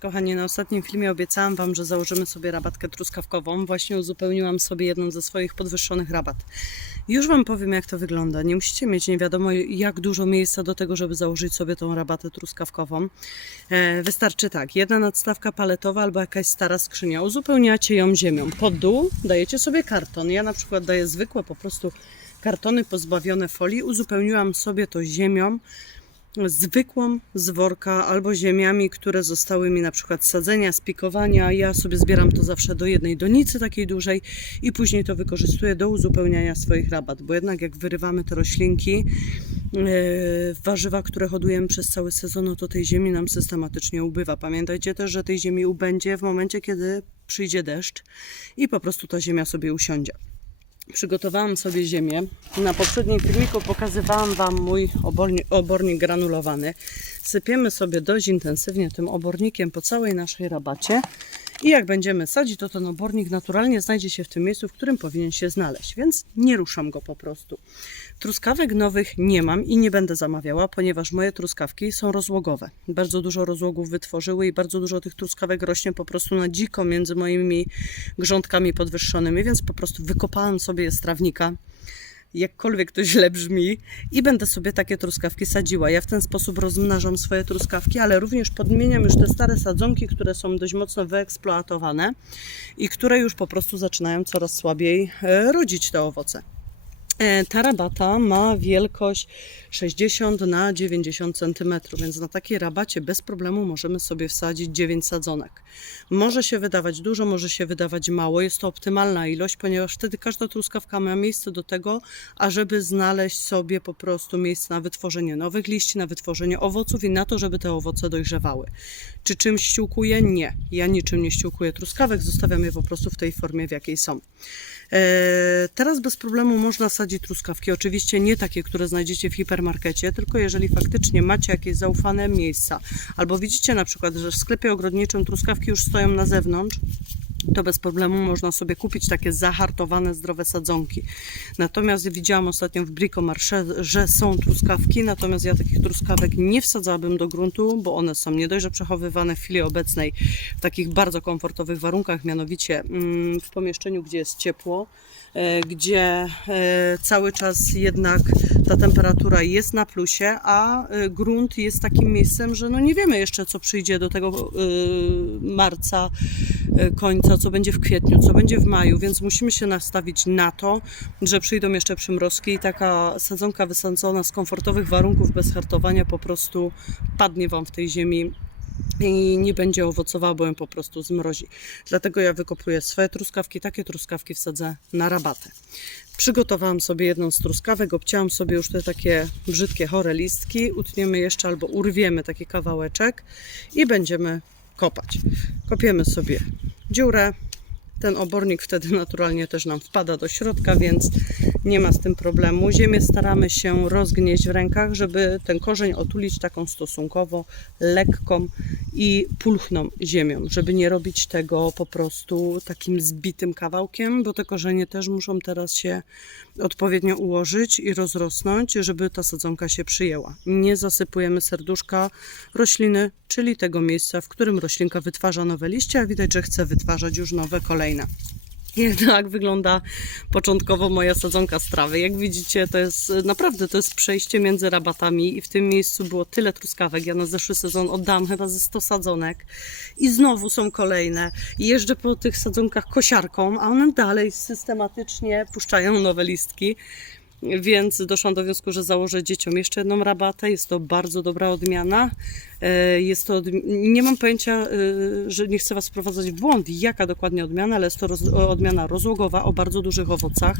Kochani, na ostatnim filmie obiecałam Wam, że założymy sobie rabatkę truskawkową. Właśnie uzupełniłam sobie jedną ze swoich podwyższonych rabat. Już Wam powiem, jak to wygląda. Nie musicie mieć nie wiadomo jak dużo miejsca do tego, żeby założyć sobie tą rabatę truskawkową. E, wystarczy tak, jedna nadstawka paletowa albo jakaś stara skrzynia. Uzupełniacie ją ziemią. Pod dół dajecie sobie karton. Ja na przykład daję zwykłe po prostu kartony pozbawione folii. Uzupełniłam sobie to ziemią zwykłą z worka albo ziemiami, które zostały mi na przykład sadzenia, z pikowania. Ja sobie zbieram to zawsze do jednej donicy takiej dużej i później to wykorzystuję do uzupełniania swoich rabat, bo jednak jak wyrywamy te roślinki, yy, warzywa, które hodujemy przez cały sezon, no to tej ziemi nam systematycznie ubywa. Pamiętajcie też, że tej ziemi ubędzie w momencie, kiedy przyjdzie deszcz i po prostu ta ziemia sobie usiądzie. Przygotowałam sobie ziemię. Na poprzednim filmiku pokazywałam Wam mój obornik, obornik granulowany. Sypiemy sobie dość intensywnie tym obornikiem po całej naszej rabacie. I jak będziemy sadzić, to ten obornik naturalnie znajdzie się w tym miejscu, w którym powinien się znaleźć, więc nie ruszam go po prostu. Truskawek nowych nie mam i nie będę zamawiała, ponieważ moje truskawki są rozłogowe. Bardzo dużo rozłogów wytworzyły i bardzo dużo tych truskawek rośnie po prostu na dziko między moimi grządkami podwyższonymi, więc po prostu wykopałam sobie z trawnika jakkolwiek to źle brzmi, i będę sobie takie truskawki sadziła. Ja w ten sposób rozmnażam swoje truskawki, ale również podmieniam już te stare sadzonki, które są dość mocno wyeksploatowane i które już po prostu zaczynają coraz słabiej e, rodzić te owoce. E, Ta rabata ma wielkość 60 na 90 cm, więc na takiej rabacie bez problemu możemy sobie wsadzić 9 sadzonek. Może się wydawać dużo, może się wydawać mało. Jest to optymalna ilość, ponieważ wtedy każda truskawka ma miejsce do tego, ażeby znaleźć sobie po prostu miejsce na wytworzenie nowych liści, na wytworzenie owoców i na to, żeby te owoce dojrzewały. Czy czymś ściółkuję? Nie. Ja niczym nie ściółkuję truskawek, zostawiam je po prostu w tej formie, w jakiej są. E, Teraz bez problemu można sadzić truskawki. Oczywiście nie takie, które znajdziecie w hipermarkecie, tylko jeżeli faktycznie macie jakieś zaufane miejsca, albo widzicie na przykład, że w sklepie ogrodniczym truskawki już stoją na zewnątrz, to bez problemu można sobie kupić takie zahartowane, zdrowe sadzonki. Natomiast widziałam ostatnio w Bricomarché, że są truskawki, natomiast ja takich truskawek nie wsadzałabym do gruntu, bo one są nie dość, że przechowywane w chwili obecnej w takich bardzo komfortowych warunkach, mianowicie mm, w pomieszczeniu, gdzie jest ciepło, e, gdzie e, cały czas jednak ta temperatura jest na plusie, a e, grunt jest takim miejscem, że no nie wiemy jeszcze, co przyjdzie do tego marca, końca, co będzie w kwietniu, co będzie w maju, więc musimy się nastawić na to, że przyjdą jeszcze przymrozki i taka sadzonka wysadzona z komfortowych warunków bez hartowania po prostu padnie Wam w tej ziemi i nie będzie owocowała, bo ją po prostu zmrozi. Dlatego ja wykopuję swoje truskawki, takie truskawki wsadzę na rabatę. Przygotowałam sobie jedną z truskawek, obcięłam sobie już te takie brzydkie, chore listki, utniemy jeszcze albo urwiemy taki kawałeczek i będziemy kopać. Kopiemy sobie dziurę. Ten obornik wtedy naturalnie też nam wpada do środka, więc nie ma z tym problemu. Ziemię staramy się rozgnieść w rękach, żeby ten korzeń otulić taką stosunkowo lekką i pulchną ziemią, żeby nie robić tego po prostu takim zbitym kawałkiem, bo te korzenie też muszą teraz się odpowiednio ułożyć i rozrosnąć, żeby ta sadzonka się przyjęła. Nie zasypujemy serduszka rośliny, czyli tego miejsca, w którym roślinka wytwarza nowe liście, a widać, że chce wytwarzać już nowe kolejne. Jak wygląda początkowo moja sadzonka z trawy. Jak widzicie, to jest naprawdę to jest przejście między rabatami i w tym miejscu było tyle truskawek. Ja na zeszły sezon oddałam chyba ze 100 sadzonek i znowu są kolejne. I jeżdżę po tych sadzonkach kosiarką, a one dalej systematycznie puszczają nowe listki. Więc doszłam do wniosku, że założę dzieciom jeszcze jedną rabatę. Jest to bardzo dobra odmiana. E, Jest to, nie mam pojęcia, e, że nie chcę Was wprowadzać w błąd, jaka dokładnie odmiana, ale jest to roz, odmiana rozłogowa o bardzo dużych owocach.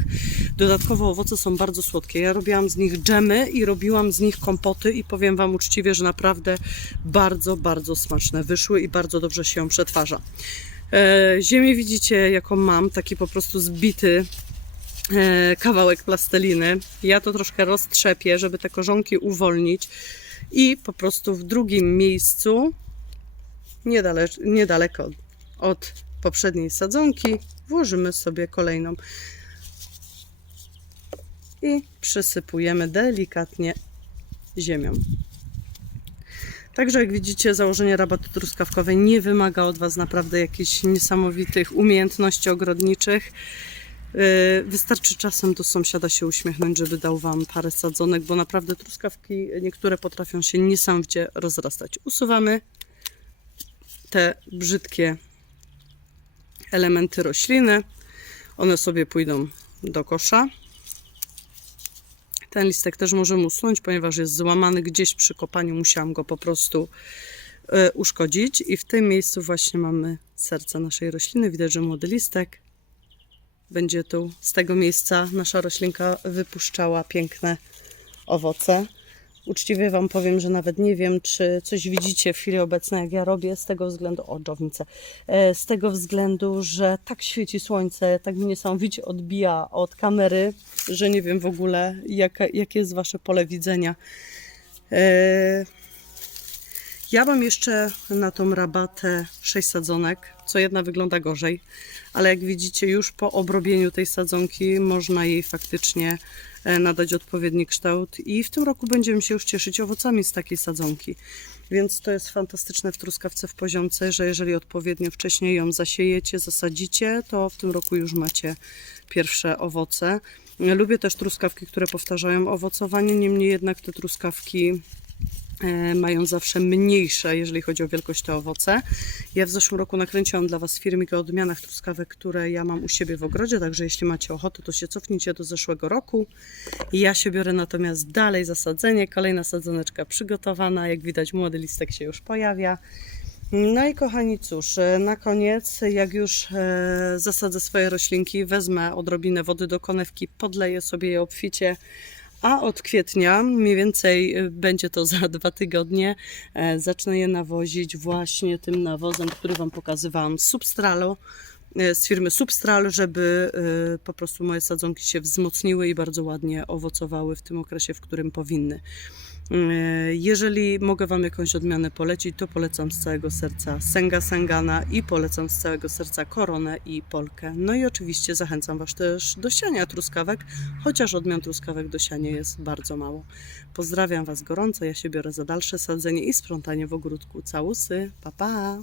Dodatkowo owoce są bardzo słodkie. Ja robiłam z nich dżemy i robiłam z nich kompoty i powiem Wam uczciwie, że naprawdę bardzo, bardzo smaczne wyszły i bardzo dobrze się przetwarza. E, Ziemię widzicie, jaką mam, taki po prostu zbity kawałek plasteliny. Ja to troszkę roztrzepię, żeby te korzonki uwolnić i po prostu w drugim miejscu, niedale, niedaleko od, poprzedniej sadzonki, włożymy sobie kolejną i przysypujemy delikatnie ziemią. Także jak widzicie, założenie rabatu truskawkowej nie wymaga od Was naprawdę jakichś niesamowitych umiejętności ogrodniczych. Yy, Wystarczy czasem do sąsiada się uśmiechnąć, żeby dał Wam parę sadzonek, bo naprawdę truskawki niektóre potrafią się niesamowicie rozrastać. Usuwamy te brzydkie elementy rośliny. One sobie pójdą do kosza. Ten listek też możemy usunąć, ponieważ jest złamany gdzieś przy kopaniu. Musiałam go po prostu e, uszkodzić. I w tym miejscu właśnie mamy serce naszej rośliny. Widać, że młody listek będzie tu z tego miejsca nasza roślinka wypuszczała piękne owoce. Uczciwie Wam powiem, że nawet nie wiem, czy coś widzicie w chwili obecnej, jak ja robię, z tego względu, o dżownicę, E, z tego względu, że tak świeci słońce, tak mi niesamowicie odbija od kamery, że nie wiem w ogóle, jakie jest Wasze pole widzenia. E, Ja mam jeszcze na tą rabatę 6 sadzonek, co jedna wygląda gorzej, ale jak widzicie już po obrobieniu tej sadzonki można jej faktycznie e, nadać odpowiedni kształt i w tym roku będziemy się już cieszyć owocami z takiej sadzonki. Więc to jest fantastyczne w truskawce w poziomce, że jeżeli odpowiednio wcześniej ją zasiejecie, zasadzicie, to w tym roku już macie pierwsze owoce. Lubię też truskawki, które powtarzają owocowanie, niemniej jednak te truskawki mają zawsze mniejsze, jeżeli chodzi o wielkość te owoce. Ja w zeszłym roku nakręciłam dla Was filmik o odmianach truskawek, które ja mam u siebie w ogrodzie, także jeśli macie ochotę, to się cofnijcie do zeszłego roku. Ja się biorę natomiast dalej za sadzenie. Kolejna sadzoneczka przygotowana. Jak widać, młody listek się już pojawia. No i kochani, cóż, e, na koniec, jak już e, zasadzę swoje roślinki, wezmę odrobinę wody do konewki, podleję sobie je obficie, a od kwietnia, mniej więcej e, będzie to za dwa tygodnie, e, zacznę je nawozić właśnie tym nawozem, który Wam pokazywałam z Substralu, e, z firmy Substral, żeby e, po prostu moje sadzonki się wzmocniły i bardzo ładnie owocowały w tym okresie, w którym powinny. E, Jeżeli mogę Wam jakąś odmianę polecić, to polecam z całego serca Senga Sangana i polecam z całego serca Koronę i Polkę. No i oczywiście zachęcam Was też do siania truskawek, chociaż odmian truskawek do siania jest bardzo mało. Pozdrawiam Was gorąco, ja się biorę za dalsze sadzenie i sprzątanie w ogródku. Całusy, pa pa!